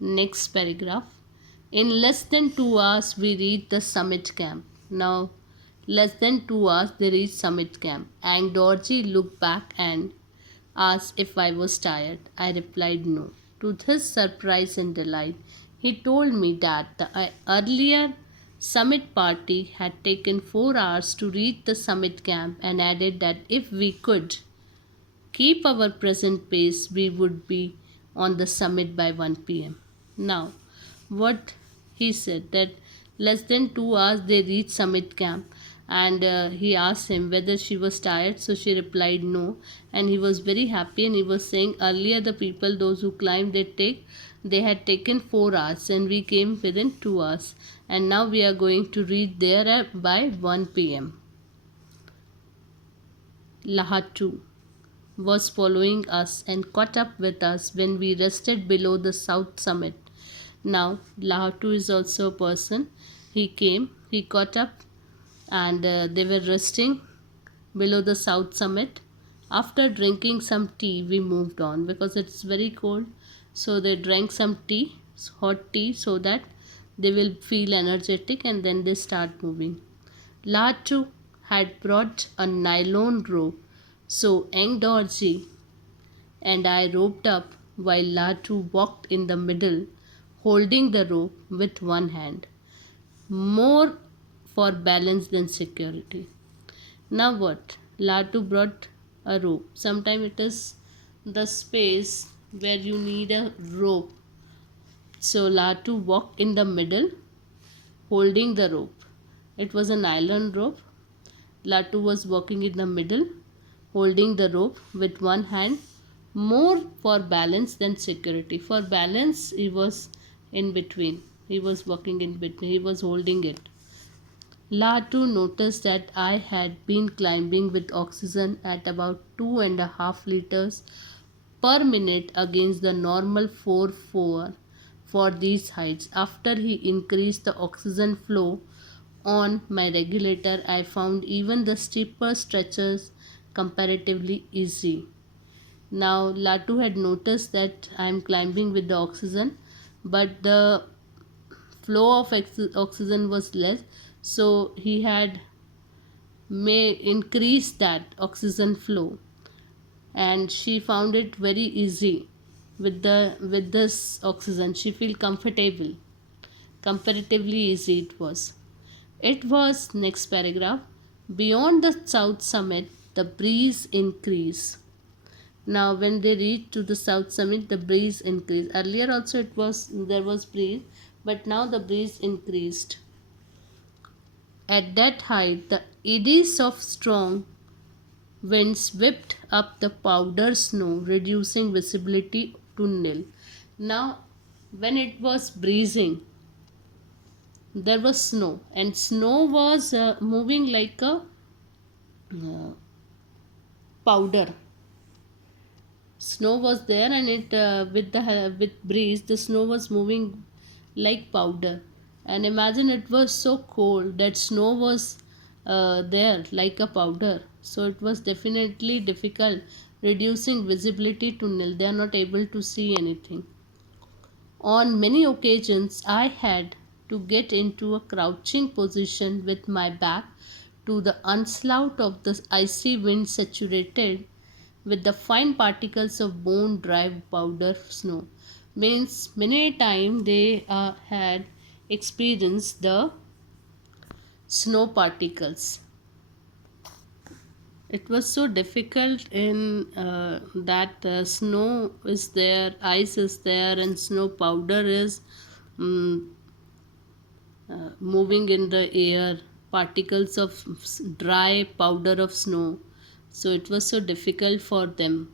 Next paragraph. In less than 2 hours, we reached the summit camp. Now, less than 2 hours, they reached summit camp. And Dorji looked back and asked if I was tired. I replied no. To his surprise and delight, he told me that the earlier summit party had taken 4 hours to reach the summit camp and added that if we could keep our present pace, we would be on the summit by 1 p.m. Now, what he said that less than 2 hours they reached summit camp, and he asked him whether she was tired, so she replied no, and he was very happy, and he was saying earlier the people those who climbed they had taken 4 hours and we came within 2 hours, and now we are going to reach there by 1 p.m. Lahatu was following us and caught up with us when we rested below the south summit. Now, Lahatu is also a person. He came, he caught up, and they were resting below the south summit. After drinking some tea, we moved on because it's very cold. So they drank some tea, hot tea, so that they will feel energetic and then they start moving. Lahatu had brought a nylon rope, so Eng Dorji and I roped up while Latu walked in the middle, holding the rope with one hand, more for balance than security. Now what? Latu brought a rope. Sometimes it is the space where you need a rope. So Latu walked in the middle, holding the rope. It was a nylon rope. Latu was walking in the middle, holding the rope with one hand, more for balance than security. For balance, he was in between. He was walking in between. He was holding it. Latu noticed that I had been climbing with oxygen at about 2.5 liters per minute against the normal 4 for these heights. After he increased the oxygen flow on my regulator, I found even the steeper stretches comparatively easy. Now, Latu had noticed that I am climbing with the oxygen, but the flow of oxygen was less, so he had may increase that oxygen flow, and she found it very easy with this oxygen. She feel comfortable, comparatively easy it was. It was next paragraph. Beyond the south summit, the breeze increased. Now, when they reached to the south summit, the breeze increased. Earlier also there was breeze, but now the breeze increased. At that height, the eddies of strong winds whipped up the powder snow, reducing visibility to nil. Now, when it was breezing, there was snow, and snow was moving like a powder. Snow was there, and it with breeze, the snow was moving like powder. And imagine, it was so cold that snow was there like a powder, so it was definitely difficult, reducing visibility to nil. They are not able to see anything. On many occasions, I had to get into a crouching position with my back to the onslaught of the icy wind, saturated with the fine particles of bone dry powder snow. Means many a time they had experienced the snow particles. It was so difficult in that snow is there, ice is there, and snow powder is um, moving in the air, particles of dry powder of snow. So it was so difficult for them.